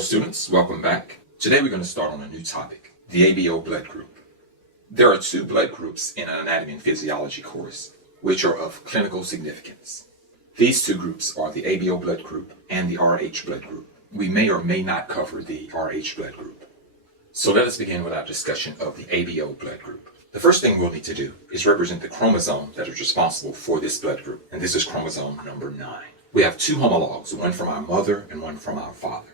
students, welcome back. Today we're going to start on a new topic, the ABO blood group. There are two blood groups in an anatomy and physiology course, which are of clinical significance. These two groups are the ABO blood group and the RH blood group. We may or may not cover the RH blood group. So let us begin with our discussion of the ABO blood group. The first thing we'll need to do is represent the chromosome that is responsible for this blood group, and this is chromosome number 9. We have two homologs, one from our mother and one from our father.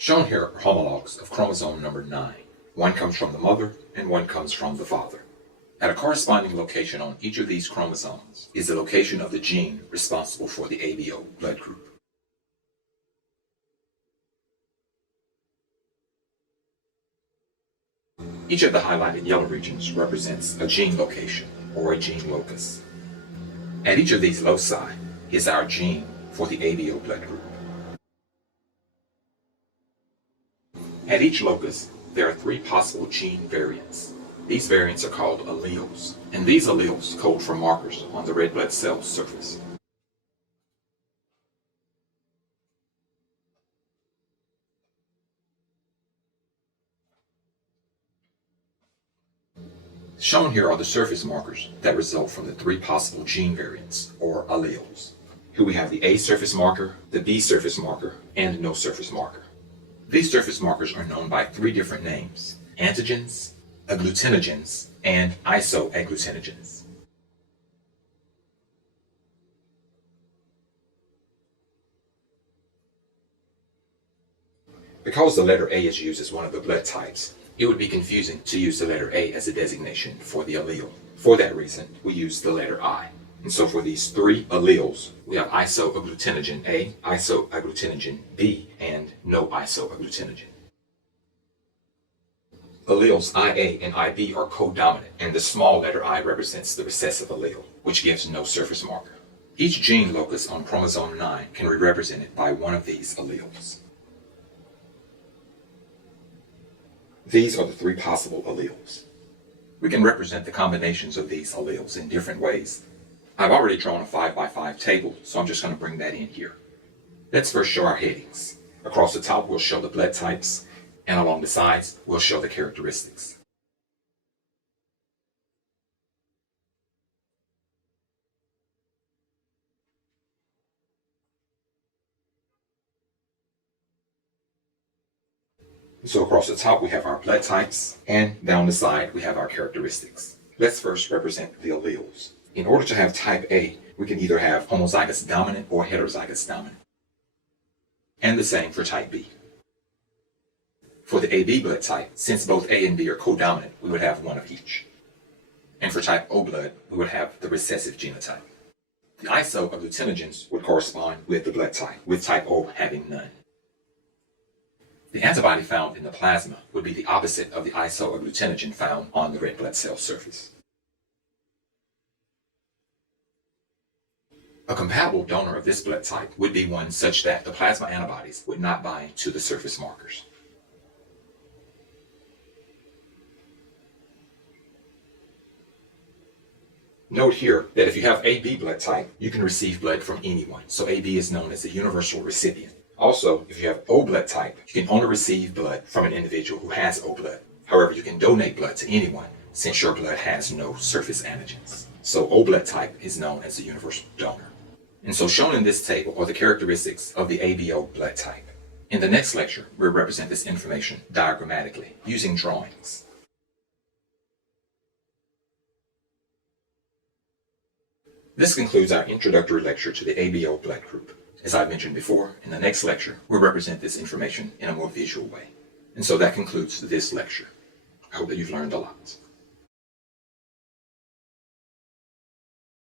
Shown here are homologs of chromosome number 9. One comes from the mother and one comes from the father. At a corresponding location on each of these chromosomes is the location of the gene responsible for the ABO blood group. Each of the highlighted yellow regions represents a gene location or a gene locus. At each of these loci is our gene for the ABO blood group. At each locus, there are 3 possible gene variants. These variants are called alleles, and these alleles code for markers on the red blood cell surface. Shown here are the surface markers that result from the 3 possible gene variants, or alleles. Here we have the A surface marker, the B surface marker, and no surface marker. These surface markers are known by 3 different names: antigens, agglutinogens, and isoagglutinogens. Because the letter A is used as one of the blood types, it would be confusing to use the letter A as a designation for the allele. For that reason, we use the letter I. And so for these 3 alleles, we have isoagglutinogen A, isoagglutinogen B, and no isoagglutinogen. Alleles IA and IB are codominant, and the small letter I represents the recessive allele, which gives no surface marker. Each gene locus on chromosome 9 can be represented by one of these alleles. These are the 3 possible alleles. We can represent the combinations of these alleles in different ways. I've already drawn a 5x5 table, so I'm just going to bring that in here. Let's first show our headings. Across the top, we'll show the blood types, and along the sides, we'll show the characteristics. So across the top, we have our blood types, and down the side, we have our characteristics. Let's first represent the alleles. In order to have type A, we can either have homozygous dominant or heterozygous dominant. And the same for type B. For the AB blood type, since both A and B are codominant, we would have one of each. And for type O blood, we would have the recessive genotype. The isoagglutinogens would correspond with the blood type, with type O having none. The antibody found in the plasma would be the opposite of the isoagglutinogen found on the red blood cell surface. A compatible donor of this blood type would be one such that the plasma antibodies would not bind to the surface markers. Note here that if you have AB blood type, you can receive blood from anyone, so AB is known as a universal recipient. Also, if you have O blood type, you can only receive blood from an individual who has O blood. However, you can donate blood to anyone since your blood has no surface antigens. So O blood type is known as a universal donor. And so shown in this table are the characteristics of the ABO blood type. In the next lecture, we'll represent this information diagrammatically using drawings. This concludes our introductory lecture to the ABO blood group. As I mentioned before, in the next lecture, we'll represent this information in a more visual way. And so that concludes this lecture. I hope that you've learned a lot.